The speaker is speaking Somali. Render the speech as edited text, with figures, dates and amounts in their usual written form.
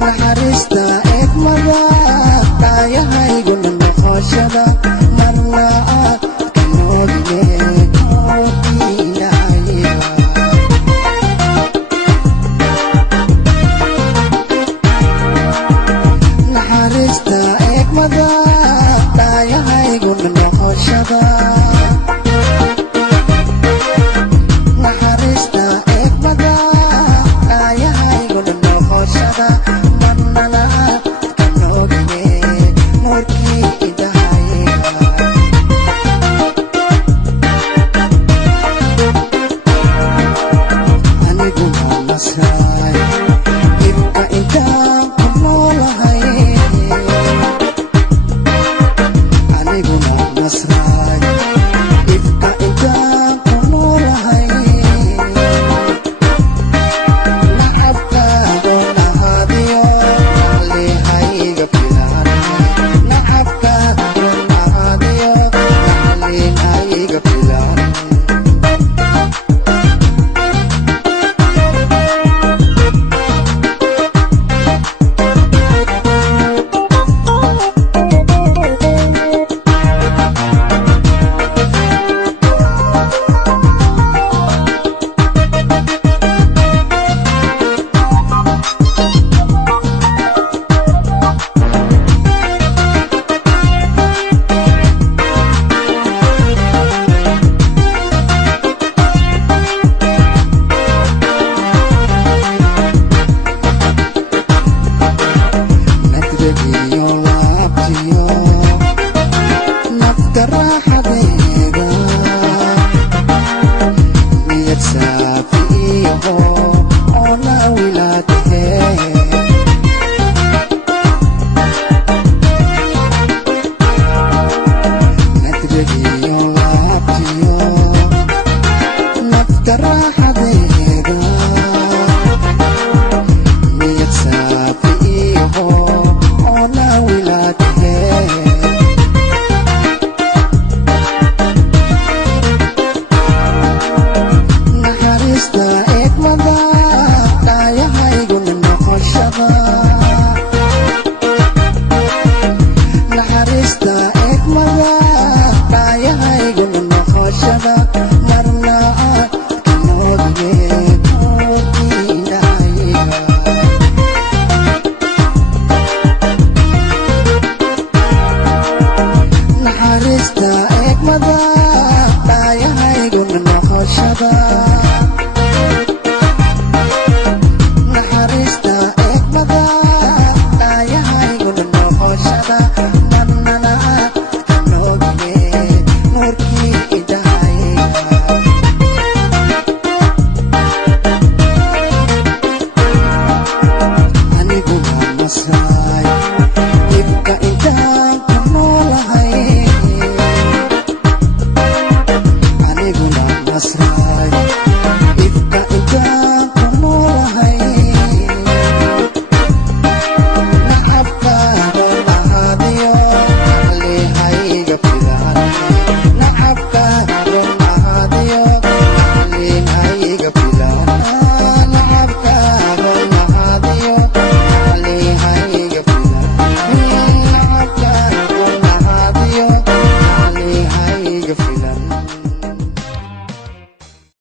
naxariista eegmada daayahayguna noqoshada marna aad ka noodine naxariista eegmada daayahayguna noqoshada naxariista eegmada daayahayguna noqoshada marnana aad ka noogine nuurkii idahayga aniguna nasray dhibka intaan ku noolahay aniguna nasray dhibka intaan ku noolahay nacabkaado nahadiyo naxlihayga filan nacabkaado nahadiyo naxlihayga filan nadregiyo laabtiyo nafta raaxadeeda niyad saafiiho oo la wilaadhe nadregiyo laabtiyo nafta raaxadeeda niyad saafiiho oo la wilaadhe naxariista eegmada daayahayguna noqoshada naxariista eegmada daayahayguna noqoshada marna aad ka noodine nuurkii idahayga naxariista eegmada daayahayguna noqoshada naxariista eegmada daayahayguna noqoshada marnana aad ka noogine nuurkii idahayga aniguna nasray dhibka intaan ku noolahay aniguna nasray